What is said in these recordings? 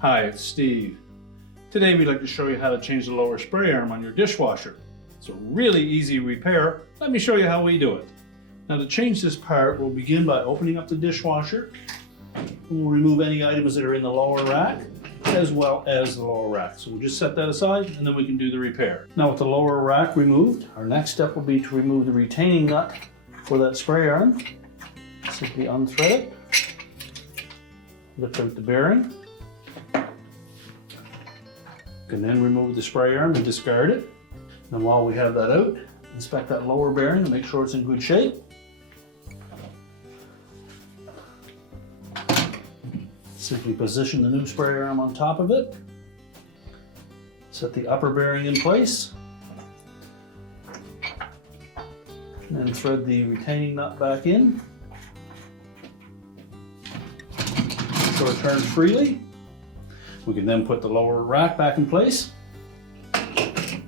Hi, it's Steve. Today we'd like to show you how to change the lower spray arm on your dishwasher. It's a really easy repair. Let me show you how we do it. Now to change this part, we'll begin by opening up the dishwasher. We'll remove any items that are in the lower rack as well as the lower rack. So we'll just set that aside and then we can do the repair. Now with the lower rack removed, our next step will be to remove the retaining nut for that spray arm. Simply unthread it, lift out the bearing, and then remove the spray arm and discard it. And while we have that out, inspect that lower bearing and make sure it's in good shape. Simply position the new spray arm on top of it. Set the upper bearing in place. And then thread the retaining nut back in so it turns freely. We can then put the lower rack back in place and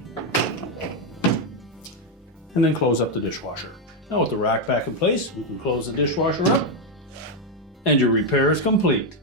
then close up the dishwasher. Now with the rack back in place, we can close the dishwasher up and your repair is complete.